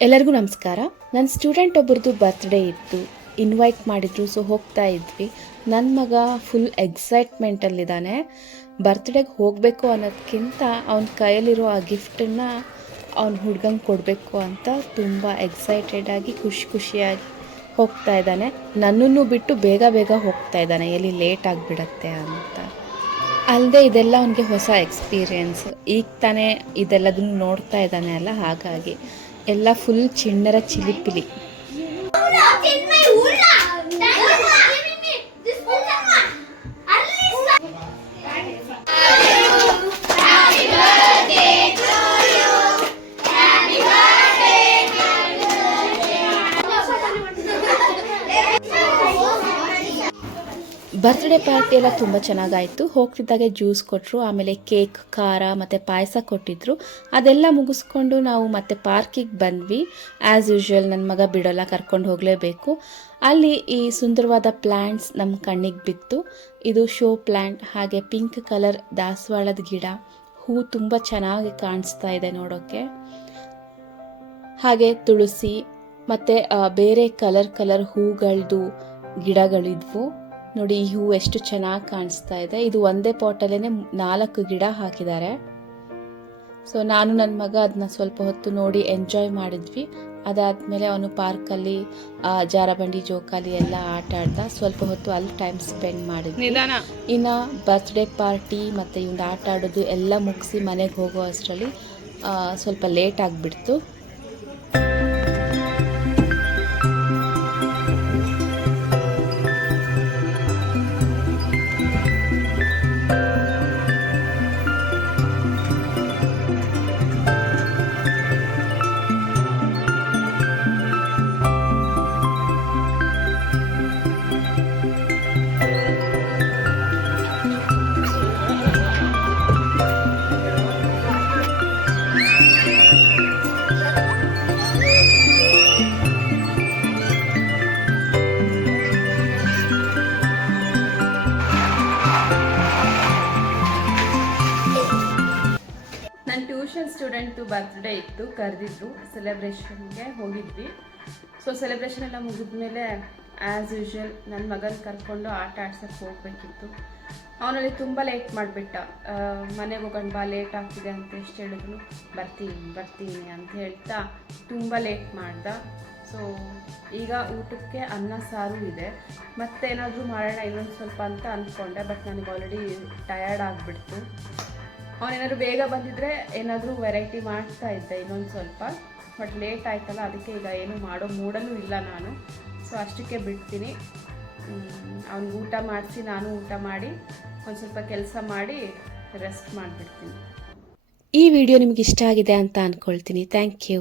ಎಲ್ಲರಿಗೂ ನಮಸ್ಕಾರ. ನನ್ನ ಸ್ಟೂಡೆಂಟ್ ಒಬ್ಬರದು ಬರ್ತ್ಡೇ ಇತ್ತು, ಇನ್ವೈಟ್ ಮಾಡಿದ್ರು. ಸೊ ಹೋಗ್ತಾ ಇದ್ವಿ. ನನ್ನ ಮಗ ಫುಲ್ ಎಕ್ಸೈಟ್ಮೆಂಟಲ್ಲಿದ್ದಾನೆ. ಬರ್ತ್ಡೇಗೆ ಹೋಗಬೇಕು ಅನ್ನೋದಕ್ಕಿಂತ ಅವನ ಕೈಯಲ್ಲಿರೋ ಆ ಗಿಫ್ಟನ್ನು ಅವ್ನ ಹುಡುಗಂಗೆ ಕೊಡಬೇಕು ಅಂತ ತುಂಬ ಎಕ್ಸೈಟೆಡಾಗಿ ಖುಷಿಯಾಗಿ ಹೋಗ್ತಾ ಇದ್ದಾನೆ. ನನ್ನನ್ನು ಬಿಟ್ಟು ಬೇಗ ಹೋಗ್ತಾ ಇದ್ದಾನೆ, ಎಲ್ಲಿ ಲೇಟ್ ಆಗಿಬಿಡತ್ತೆ ಅಂತ. ಅಲ್ಲದೆ ಇದೆಲ್ಲ ಅವನಿಗೆ ಹೊಸ ಎಕ್ಸ್ಪೀರಿಯೆನ್ಸ್. ಈಗ ತಾನೇ ಇದೆಲ್ಲದನ್ನು ನೋಡ್ತಾ ಇದ್ದಾನೆ ಅಲ್ಲ, ಹಾಗಾಗಿ ಎಲ್ಲ ಫುಲ್ ಚಿಣ್ಣರ ಚಿಲಿಪಿಲಿ. ಬರ್ತ್ಡೇ ಪಾರ್ಟಿ ಎಲ್ಲ ತುಂಬ ಚೆನ್ನಾಗಾಯಿತು. ಹೋಗ್ತಿದ್ದಾಗೆ ಜ್ಯೂಸ್ ಕೊಟ್ಟರು, ಆಮೇಲೆ ಕೇಕ್, ಖಾರ ಮತ್ತು ಪಾಯಸ ಕೊಟ್ಟಿದ್ರು. ಅದೆಲ್ಲ ಮುಗಿಸ್ಕೊಂಡು ನಾವು ಮತ್ತೆ ಪಾರ್ಕಿಗೆ ಬಂದ್ವಿ. ಆ್ಯಸ್ ಯೂಶ್ವಲ್ ನನ್ನ ಮಗ ಬಿಡೋಲ್ಲ, ಕರ್ಕೊಂಡು ಹೋಗಲೇಬೇಕು. ಅಲ್ಲಿ ಈ ಸುಂದರವಾದ ಪ್ಲ್ಯಾಂಟ್ಸ್ ನಮ್ಮ ಕಣ್ಣಿಗೆ ಬಿತ್ತು. ಇದು ಶೋ ಪ್ಲ್ಯಾಂಟ್, ಹಾಗೆ ಪಿಂಕ್ ಕಲರ್ ದಾಸವಾಳದ ಗಿಡ, ಹೂ ತುಂಬ ಚೆನ್ನಾಗಿ ಕಾಣಿಸ್ತಾ ಇದೆ ನೋಡೋಕ್ಕೆ. ಹಾಗೆ ತುಳಸಿ ಮತ್ತು ಬೇರೆ ಕಲರ್ ಹೂಗಳದ್ದು ಗಿಡಗಳಿದ್ವು ನೋಡಿ. ಈ ಹೂ ಎಷ್ಟು ಚೆನ್ನಾಗಿ ಕಾಣಿಸ್ತಾ ಇದೆ. ಇದು ಒಂದೇ ಪಾಟಲ್ಲೇ 4 ಗಿಡ ಹಾಕಿದ್ದಾರೆ. ಸೊ ನಾನು ನನ್ನ ಮಗ ಅದನ್ನ ಸ್ವಲ್ಪ ಹೊತ್ತು ನೋಡಿ ಎಂಜಾಯ್ ಮಾಡಿದ್ವಿ. ಅದಾದಮೇಲೆ ಅವನು ಪಾರ್ಕಲ್ಲಿ ಜಾರಬಂಡಿ, ಜೋಕಾಲಿ ಎಲ್ಲ ಆಟ ಆಡ್ದ. ಸ್ವಲ್ಪ ಹೊತ್ತು ಅಲ್ಲಿ ಟೈಮ್ ಸ್ಪೆಂಡ್ ಮಾಡಿದ್ವಿ. ಇನ್ನು ಬರ್ತ್ಡೇ ಪಾರ್ಟಿ ಮತ್ತು ಇವ್ನು ಆಟ ಆಡೋದು ಎಲ್ಲ ಮುಗಿಸಿ ಮನೆಗೆ ಹೋಗೋ ಅಷ್ಟರಲ್ಲಿ ಸ್ವಲ್ಪ ಲೇಟ್ ಆಗಿಬಿಡ್ತು. ಟ್ಯೂಷನ್ ಸ್ಟೂಡೆಂಟು ಬರ್ತ್ಡೇ ಇತ್ತು, ಕರೆದಿದ್ರು. ಸೆಲೆಬ್ರೇಷನ್ಗೆ ಹೋಗಿದ್ವಿ. ಸೊ ಸೆಲೆಬ್ರೇಷನ್ ಎಲ್ಲ ಮುಗಿದ್ಮೇಲೆ ಆ್ಯಸ್ ಯೂಶ್ವಲ್ ನನ್ನ ಮಗನ ಕರ್ಕೊಂಡು ಆಟ ಆಡ್ಸೋಕ್ಕೆ ಹೋಗಬೇಕಿತ್ತು. ಅವನಲ್ಲಿ ತುಂಬ ಲೇಟ್ ಮಾಡಿಬಿಟ್ಟ. ಮನೆಗೆ ಹೋಗೋಣ ಬಾ, ಲೇಟ್ ಆಗ್ತಿದೆ ಅಂತ ಎಷ್ಟು ಹೇಳಿದ್ರು ಬರ್ತೀನಿ ಅಂತ ಹೇಳ್ತಾ ತುಂಬ ಲೇಟ್ ಮಾಡ್ದ. ಸೊ ಈಗ ಊಟಕ್ಕೆ ಅನ್ನ ಸಾರು ಇದೆ, ಮತ್ತೇನಾದರೂ ಮಾಡೋಣ ಇನ್ನೊಂದು ಸ್ವಲ್ಪ ಅಂತ ಅಂದ್ಕೊಂಡೆ. ಬಟ್ ನನಗೆ ಆಲ್ರೆಡಿ ಟಯರ್ಡ್ ಆಗಿಬಿಡ್ತು. ಅವನೇನಾದ್ರು ಬೇಗ ಬಂದಿದ್ರೆ ಏನಾದರೂ ವೆರೈಟಿ ಮಾಡ್ತಾ ಇದ್ದೆ ಇನ್ನೊಂದು ಸ್ವಲ್ಪ. ಬಟ್ ಲೇಟ್ ಆಯ್ತಲ್ಲ, ಅದಕ್ಕೆ ಈಗ ಏನು ಮಾಡೋ ಮೂಡಲ್ಲೂ ಇಲ್ಲ ನಾನು. ಸೊ ಅಷ್ಟಕ್ಕೆ ಬಿಡ್ತೀನಿ. ಅವ್ನಿಗೆ ಊಟ ಮಾಡಿಸಿ ನಾನು ಊಟ ಮಾಡಿ ಒಂದು ಸ್ವಲ್ಪ ಕೆಲಸ ಮಾಡಿ ರೆಸ್ಟ್ ಮಾಡಿಬಿಡ್ತೀನಿ. ಈ ವಿಡಿಯೋ ನಿಮ್ಗೆ ಇಷ್ಟ ಆಗಿದೆ ಅಂತ ಅಂದ್ಕೊಳ್ತೀನಿ. Thank you.